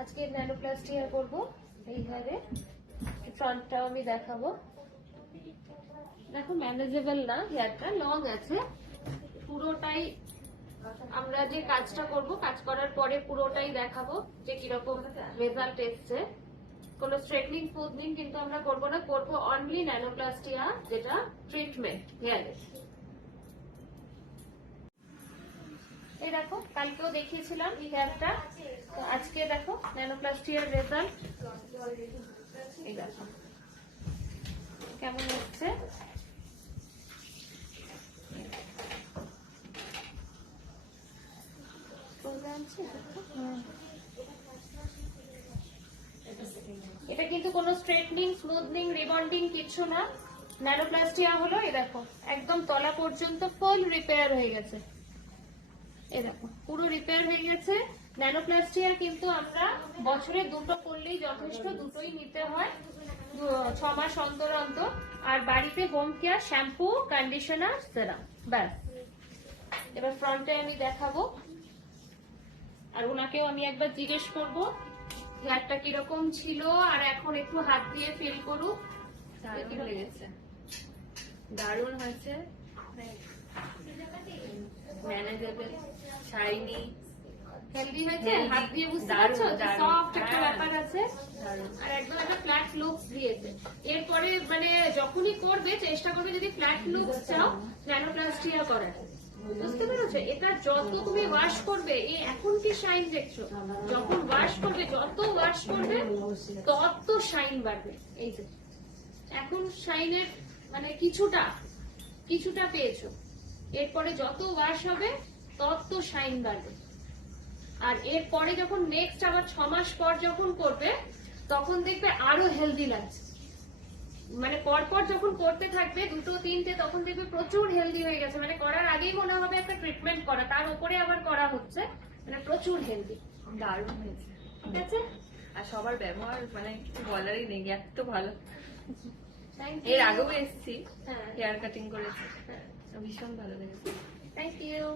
আজকে ন্যানোপ্লাস্টি হেয়ার করবো এইভাবে। ফ্রন্টটাও আমি দেখাবো। দেখো ম্যানেজেবল না, হেয়ারটা লং আছে পুরোটাই। আমরা যে কাজটা করব, কাজ করার পরে পুরোটাই দেখাবো যে কিরকম রেজাল্ট এসছে। কোনো স্ট্রেটনিং স্মুথনিং কিন্তু আমরা করবো না, করবো অনলি ন্যানোপ্লাস্টিয়া, যেটা ট্রিটমেন্ট হেয়ারের। এই দেখো কালকেও দেখিয়েছিলাম এই হেয়ারটা, তো আজকে দেখো ন্যানোপ্লাস্টিয়ার রেজাল্ট। এই দেখো কেমন হচ্ছে। এটা কিন্তু কোনো স্ট্রেটনিং স্মুথনিং রিবন্ডিং কিছু না, ন্যানোপ্লাস্টিয়া হলো। এই দেখো একদম তলা পর্যন্ত ফুল রিপেয়ার হয়ে গেছে। এই দেখো পুরো রিপেয়ার হয়ে গেছে। ন্যানোপ্লাস্টিয়া কিন্তু আমরা বছরে দুটো করলেই যথেষ্ট, দুটোই নিতে হয় 6 মাস অন্তর অন্তর। আর বাড়িতে হোম কেয়ার, শ্যাম্পু, কন্ডিশনার, সেরাম, ব্যাস। এবার ফ্রন্টে আমি দেখাবো, আর ওনাকেও আমি একবার জিজ্ঞেস করবো হেয়ারটা কিরকম ছিল, আর এখন একটু হাত দিয়ে ফিল করুক। দারুণ লেগেছে, দারুণ হয়েছে, ম্যানেজেবল, শাইনি, হেলদি হয়েছে। হাত দিয়ে বুঝতে পারছো সফট একটা ব্যাপার আছে, আর একদম একটা ফ্ল্যাট লুকস দিয়েছে। এরপরে মানে যখনই করবে চেষ্টা করবে যদি ফ্ল্যাট লুকস চাও ন্যানোপ্লাস্টিয়া করার। বুঝতে পেরেছো? এটা যত তুমি ওয়াশ করবে, এই এখন কি শাইন দেখছো, যখন ওয়াশ করবে, যত ওয়াশ করবে তত শাইন বাড়বে। এই যে এখন শাইনের মানে কিছুটা পেয়েছো, এরপরে যত ওয়াশ হবে তত শাইন বাড়বে। আর এরপরে যখন নেক্সট আবার 6 মাস পর যখন করবে তখন দেখবে আরো হেলদি লাগছে। মানে পরপর যখন করতে থাকবে 2-3টে, তখন দেখবে প্রচুর হেলদি হয়ে গেছে। মানে করার আগেই মনে হবে একটা ট্রিটমেন্ট করা, তার উপরে আবার করা হচ্ছে, মানে প্রচুর হেলদি। দারুণ হয়েছে, ঠিক আছে। আর সবার ব্যবহার মানে কিছু বলারই নেই, এত ভালো। Thank you. এর আগেও এসেছি, হেয়ার কাটিং করেছি, ভীষণ ভালো লেগেছে। Thank you.